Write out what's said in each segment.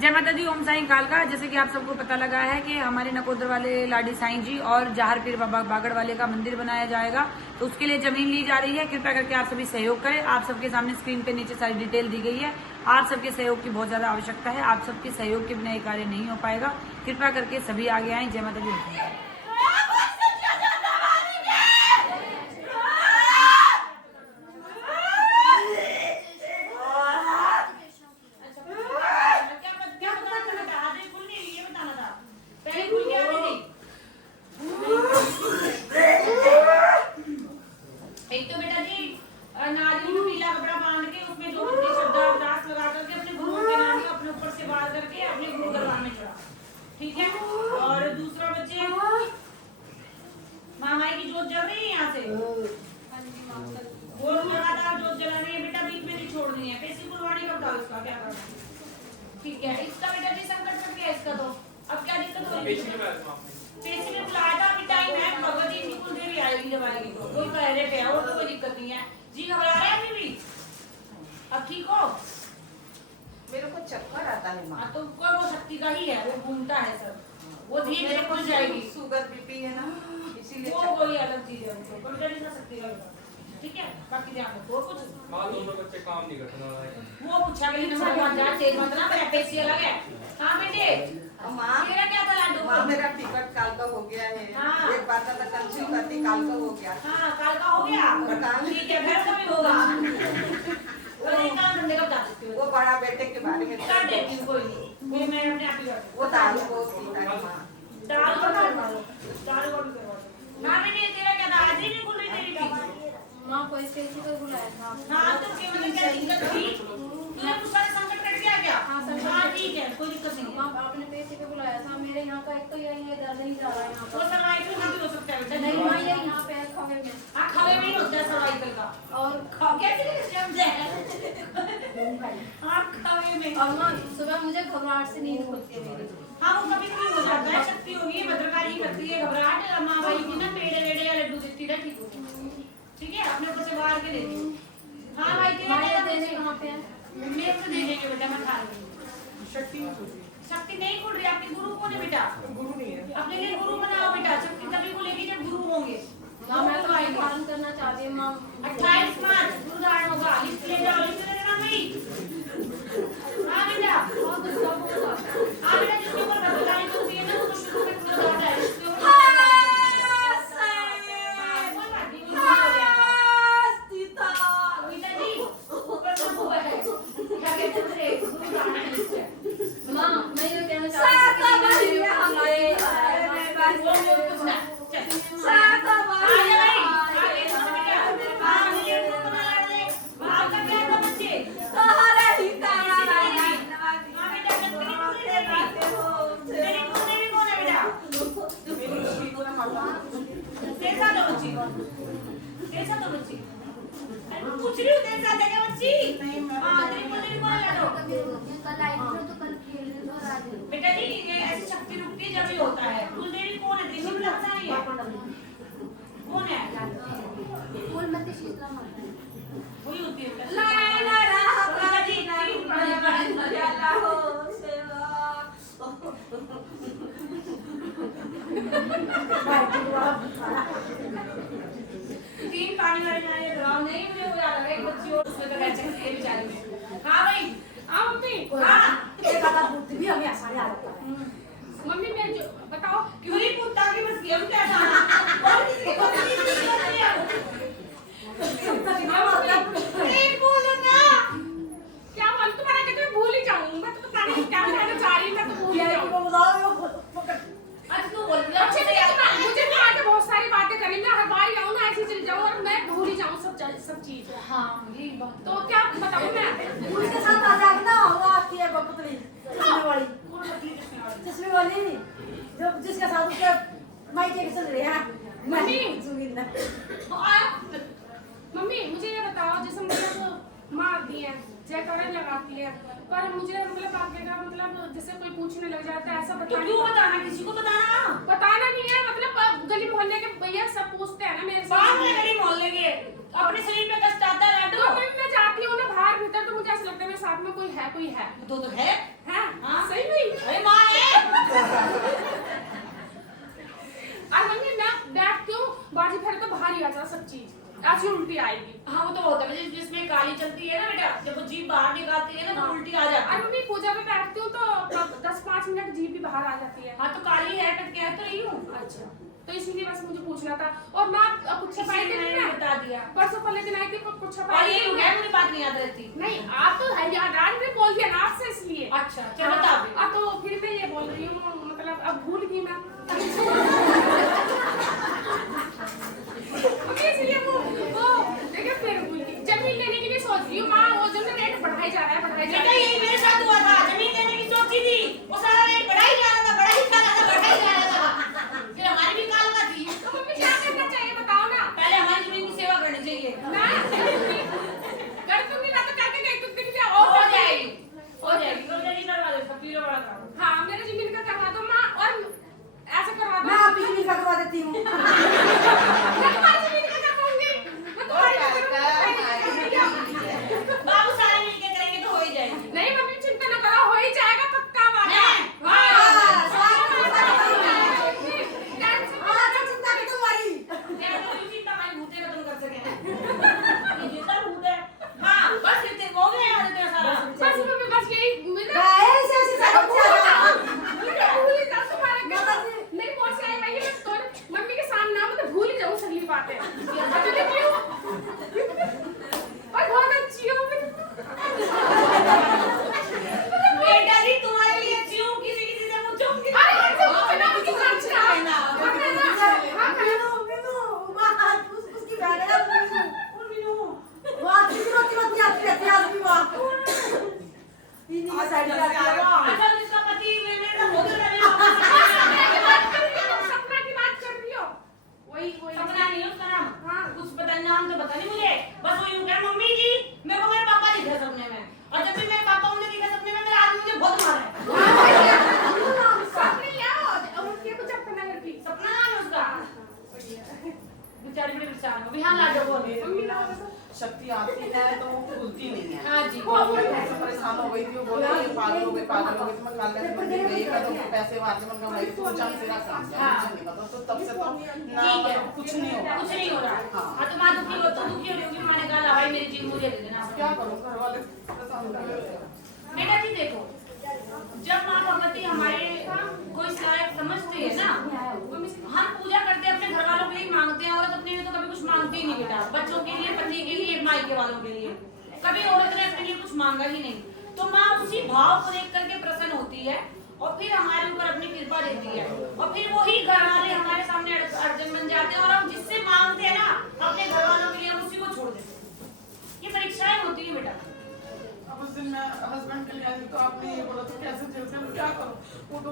जय माता दी, ओम साईं कालका। जैसे कि आप सबको पता लगा है कि हमारे नकोदर वाले लाडी साईं जी और जहार पीर बाबा बागड़ वाले का मंदिर बनाया जाएगा, तो उसके लिए जमीन ली जा रही है। कृपया करके आप सभी सहयोग करें। आप सबके सामने स्क्रीन पे नीचे सारी डिटेल दी गई है। आप सबके सहयोग की बहुत ज्यादा आवश्यकता है। आप सबके सहयोग के बिना ये कार्य नहीं हो पाएगा। कृपया करके सभी आगे आए। जय माता दी। एक तो बेटा जी नारियल में पीला कपड़ा बांध के उसमें जो भी श्रद्धा अरदास लगा करके अपने गुरुओं के नाम का अपने ऊपर से बांध करके अपने गुरु दरबार में चढ़ा, ठीक है। और दूसरा बच्चे मामाई की जोत जल रही है यहाँ से, वो लगातार जोत जलानी है बेटा, बीच में नहीं छोड़नी है। पैसी कुर्बानी का बताओ इसका क्या करना है, ठीक है। इसका बेटा जी संकट कट गया इसका, तो अब क्या दिक्कत हो रही है? पैसे में बुलाया था अभी टाइम है, भगवती इनकी कुलदेवी आएगी जब आएगी तो कोई पहले पे है, और तो कोई दिक्कत नहीं है जी। घबरा रहे हैं अभी भी? अब ठीक हो? मेरे को चक्कर आता है माँ। तो वो शक्ति का ही है, वो घूमता है सब, वो धीरे धीरे खुल जाएगी। शुगर बीपी है ना, इसीलिए वो कोई अलग चीज है, उनको कभी नहीं शक्ति का, ठीक है। बाकी ध्यान रखो। और कुछ दोनों बच्चे काम नहीं करते ना, वो पूछा कि भगवान जा तेज मत ना, पैसे अलग है। हाँ बेटे माँ मेरा क्या था लाडू? माँ मेरा टिकट काल का हो गया है। हाँ। एक बात था कंसिल करती, काल का हो गया। हाँ काल का हो गया, ठीक है। घर का भी होगा, और एक काम धंधे का बता सकते हो। वो बड़ा बेटे के बारे में कर देती हूँ, कोई नहीं, वो मैं अपने आप ही कर दूँ। वो दारू को पीता है माँ। दारू का करवा दो, दारू का भी करवा दो। हाँ बेटे तेरा क्या था? आज ही नहीं खुल रही तेरी भी? माँ को इस पैसे को बुलाया था। हाँ तो क्या मतलब क्या दिक्कत थी? तूने कुछ सारे संकट कट गया क्या? हाँ, संकट। हाँ ठीक है, कोई दिक्कत नहीं है। माँ आपने पैसे पे बुलाया था, मेरे यहाँ का एक तो यही है, दर्द नहीं जा रहा है यहाँ वो पर। सर्वाइकल का भी हो सकता है बेटा। नहीं माँ, ये यहाँ पे है खवे में। हाँ खवे में ही होता है सर्वाइकल का। और कैसे समझे? हाँ खवे में। और माँ सुबह मुझे घबराहट से नींद खुलती है मेरी। हाँ वो कभी कभी हो जाता है, शक्ति होगी, भद्रकाली करती है घबराहट। माँ भाई की ना पेड़े वेड़े या लड्डू देती है, ठीक हो, ठीक है। अपने ऊपर से बाहर के देती हूँ। हाँ भाई तेरा माँ ये क्या देने था? कहाँ पे है? मेरे को दे देंगे बेटा, मैं खा लूंगी। शक्ति नहीं खुल रही, आपके गुरु कौन है बेटा? गुरु नहीं है। अपने लिए गुरु बनाओ बेटा, शक्ति तभी खुलेगी जब गुरु होंगे। माँ मैं तो धारण करना चाहती हूँ माँ। 28 मार्च गुरु धारण होगा, लिस्ट ले जाओ, लिस्ट ले लेना भाई। हाँ बेटा, और कुछ सब होगा। हाँ बेटा, जिसके ऊपर भद्रकाली होती है ना, वो शुरू में खुल जाता है। इसके ऊपर कोई बात नहीं, गुरु हो जाएगा। गीता जी, ऊपर से वो है, क्या कहते हैं उसे? गुरु धारण लिस्ट है। माँ मैं ये कहना चाहती हूँ कि मेरे ऊपर बुलाया है। वो कुछ ना, चल। आजा भाई, आगे चलो बेटा। हाँ, मुझे गुरु बना ले। आपका क्या था बच्चे? हाँ बेटा, तेरी कुलदेवी कौन है बेटा? कैसा दो बच्ची? कैसा दो बच्ची? अरे पूछ रही हूँ तेरे साथ है क्या बच्ची? हाँ तेरी कुलदेवी कौन है लाडो? बेटा जी ये ऐसी शक्ति रुकती है जब ये होता है। कुलदेवी कौन है? देखो लगता नहीं है कौन है? वही होती है बेटा। बेटा जी तीन पानी वाले नाले लगाओ। नहीं मुझे वो याद आ गया, एक बच्ची और उसमें तो बैठ सकती है बेचारी में। हाँ भाई, हाँ मम्मी, हाँ मम्मी मैं जो बताओ क्यों नहीं पूछता कि बस गेम क्या जाना और किसी को नहीं नहीं है। नहीं बोलो ना, क्या बोल तुम्हारा कहते मैं भूल ही जाऊं। मैं तो पता नहीं क्या कहना चाह रही, मैं तो भूल ही जाऊं। आज तू बोल रहा अच्छे से मुझे भी आगे बहुत सारी बातें करनी, मैं हर बार आऊं ना ऐसे चली जाऊं और मैं भूल ही जाऊं सब चीज। हाँ ये बात तो क्या बताऊं मैं? उसके साथ आ जाना होगा आपकी है बपुतरी चश्मे वाली कौन होती है जिसमें वाली? चश्मे वाली जो जिसके साथ उसके मायके के चल रहे हैं मम्मी। जोगिंदर। मम्मी मुझे ये बताओ, जैसे मतलब मारती है, जयकारा लगाती है, पर मुझे मतलब आगे का मतलब जैसे कोई पूछने लग जाता है ऐसा तो बताने क्यों बताना, किसी को बताना? बताना नहीं है, मतलब गली मोहल्ले के भैया सब पूछते हैं ना मेरे से। बाहर में गली मोहल्ले के अपने शरीर पे कष्ट आता है लाडो। तो मैं जाती हूँ ना बाहर भीतर, तो मुझे ऐसा लगता है मेरे साथ में कोई है तो है हाँ हाँ सही बाहर आ जाती है। हाँ तो काली है कट के तो रही हूँ। अच्छा, तो इसलिए बस मुझे पूछना था। और माँ कुछ छपाई थी मैंने ना, बता दिया। परसों पहले दिन आई थी, कुछ और छपाई ये थी हो ना। गया, मुझे बात नहीं याद रहती। नहीं आप तो है याद, आज भी बोल दिया ना आपसे इसलिए। अच्छा चलो बता दे। हाँ, तो फिर मैं ये बोल रही हूँ, मतलब अब भूल गई मैं। इसलिए वो देखिए फिर भूल गई। जमीन लेने के लिए सोच रही हूँ माँ, वो जो ना रेट बढ़ाई जा रहा है, बढ़ाई जा बेटा रहा है। यही मेरे साथ हुआ था, जमीन लेने की सोची थी, वो सारा रेट बढ़ा ही जा रहा था, बढ़ा ही जा रहा था, बढ़ा ही जा रहा था। फिर हमारी भी काल का थी। तो मम्मी क्या करना चाहिए बताओ ना। पहले हमारी जमीन की सेवा करनी चाहिए। ना कर दूंगी ना, तो करके गई तुम दिन क्या हो जाएगी, हो जाएगी, तो जल्दी करवा दे, सब पीरो बड़ा काम। हाँ मेरे जमीन का करवा दो माँ, और ऐसा करवा दो। मैं आप बिजली का करवा देती हूँ। मैं तुम्हारी जमीन का करवाऊंगी, मैं तुम्हारी और क्या बाबू सारे मिलके करेंगे तो हो ही जाएगी। नहीं मम्मी चिंता न करो, हो ही जाएगा पक्का वाला। चिंता की तुम्हारी। मैं तो ये चिंता हमारी भूते खत्म कर सके। ये जितना भूत है, हाँ बस इतने हो गए यार, इतना सारा। बस मम्मी बस यही मिला। ऐसे ऐसे सब भूल ही जाओ तुम्हारे मेरी बहुत से आई भाई, मैं तो मम्मी के सामने ना मतलब भूल ही जाऊँ सगली बातें। और बहुत अच्छी हो बेटा जी तुम्हारे लिए अच्छी हूँ, किसी किसी से पूछूंगी। उसकी बहन है वहाँ किसी रोटी रोटी आती रहती है आदमी वहाँ इन्हीं की साइड में आती है वहाँ। अच्छा जिसका पति मेरे तो बहुत सपना की बात कर रही हो, वही वही सपना नहीं है उसका नाम। हाँ। कुछ पता नहीं, नाम तो पता नहीं मुझे, बस वो यूं कहे मम्मी जी मेरे को मेरे पापा दिखे सपने में, और जब भी मेरे पापा मुझे दिखे सपने में मेरा आदमी मुझे बहुत मारा है। सपने क्या हो उनके कुछ अपना करती सपना नाम है उसका। बेचारी बड़ी परेशान हो, बिहान ला जाओ बोले। मम्मी ना हो शक्ति आती है तो वो खुलती नहीं है। हाँ जी। और मैं बहुत परेशान हो गई थी, वो बोले ये पागल हो गई तो मैं काल का मंदिर गई का तो पैसे वाले मन का भाई तू जान तेरा काम है, मुझे नहीं पता। तो तब से तो ना ठीक है। मतलब कुछ नहीं होगा। कुछ नहीं हो रहा। हाँ तो माँ दुखी हो, तो दुखी हो रही होगी, माँ ने कहा भाई मेरी चीज मुझे दे देना। क्या करूं, घर वाले परेशान कर रहे हैं। बेटा जी देखो, जब माँ भगवती हमारे कोई सहायक समझती है ना, हम पूजा करते हैं अपने घर वालों के लिए, मांगते हैं। औरत अपने लिए तो कभी कुछ मांगती ही नहीं बेटा, बच्चों के लिए, पति के लिए, मायके वालों के लिए, कभी औरत ने अपने लिए कुछ मांगा ही नहीं। तो माँ उसी भाव को देख करके प्रसन्न होती है और फिर हमारे ऊपर अपनी कृपा देती है, और फिर वही घर वाले हमारे सामने अर्जन बन जाते हैं, और हम जिससे मांगते हैं ना अपने घर वालों के लिए, हम उसी को छोड़ देते हैं। ये परीक्षाएं होती है बेटा। अब उस दिन मैं हस्बैंड के लिए आई तो आपने ये बोला तो कैसे चलते हैं, क्या करूं, वो तो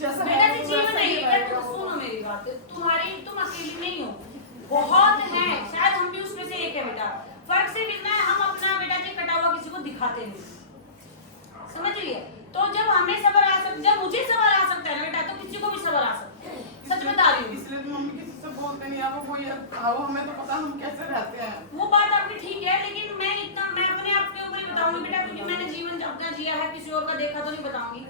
जैसा बेटा जी जीवन नहीं है, तुम सुनो मेरी बात, तुम अकेली नहीं हो, बहुत है, शायद हम भी उसमें से एक है बेटा। फर्क सिर्फ इतना है, हम अपना बेटा जी कटा हुआ किसी को दिखाते नहीं, समझ लिए। तो जब हमें सबर आ सकता, जब मुझे सबर आ सकता है ना बेटा, तो किसी को भी सबर आ सकता है, सच बता रही हूँ। इसलिए तो मम्मी किसी से बोलते नहीं, आप वो ये हमें तो पता हम कैसे रहते हैं। वो बात आपकी ठीक है, लेकिन मैं अपने आप के ऊपर ही बताऊंगी बेटा, क्योंकि मैंने जीवन अपना जिया है, किसी और का देखा तो नहीं बताऊंगी।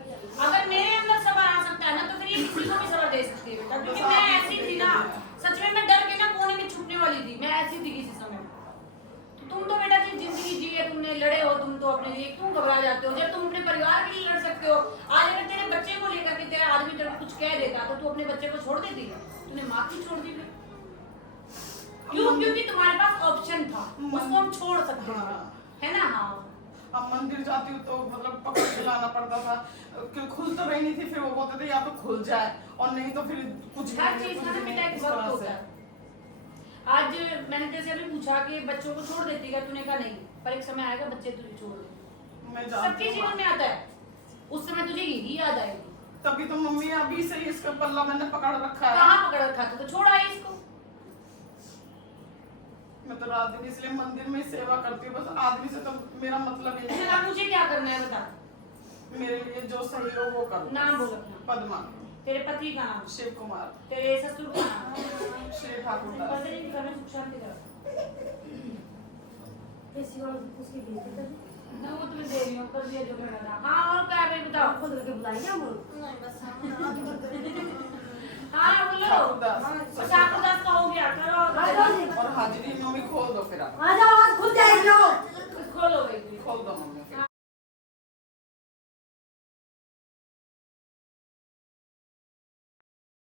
अगर मेरे अंदर सबर आ सकता है ना, तो फिर ये किसी को भी सबर दे सकती है बेटा, क्योंकि मैं ऐसी थी ना, सच में मैं डर के ना कोने में छुपने वाली थी, मैं ऐसी थी किसी समय। तुम तो बेटा जी जिंदगी जी है, तुमने लड़े हो, तुम तो अपने लिए क्यों घबरा जाते हो, जब तुम अपने परिवार के लिए लड़ सकते हो। आज अगर तेरे बच्चे को लेकर के तेरा आदमी तेरे को कुछ कह देता तो तू अपने बच्चे को छोड़ देती, तूने माँ की छोड़ दी। क्यों? क्योंकि तुम्हारे पास ऑप्शन था, उसको हम छोड़ सकते हैं, है ना। हाँ अब मंदिर जाती हूँ तो मतलब पकड़ के लाना पड़ता था, खुल तो रही नहीं थी, फिर वो बोलते थे या तो खुल जाए और नहीं तो फिर कुछ हर चीज का बेटा एक वक्त होता है। आज मैंने तेरे अभी पूछा कि बच्चों को छोड़ देती है, तूने कहा नहीं, पर एक समय आएगा बच्चे तुझे छोड़ दे। सबके जीवन में आता है, उस समय तुझे यही याद आएगी। तभी तो मम्मी अभी से ही इसका पल्ला मैंने पकड़ रखा है। कहाँ पकड़ रखा था, तो छोड़ा है इसको। मैं तो रात दिन इसलिए मंदिर में सेवा करती हूँ, बस आदमी से तो मेरा मतलब ही नहीं अब मुझे क्या करना है बता। मेरे लिए जो सही हो वो करो। नाम बोल अपना। पद्मा। तेरे पति का नाम? शिव कुमार। तेरे ससुर का नाम? श्री ठाकुर दास। पति जी घर में सुख शांति करो। कैसी और उसकी भेज दे ना वो तुम्हें दे रही हूँ, कर दिया जो करना था। हाँ और क्या है बताओ। खुद करके बुलाएंगे हम। नहीं बस हाँ बोलो। ठाकुर दास का हो गया, करो। और हाजिरी मम्मी खोल दो फिर आप। आ जाओ आज खुल जाएगी। खोलो भाई। खोल दो मम्मी।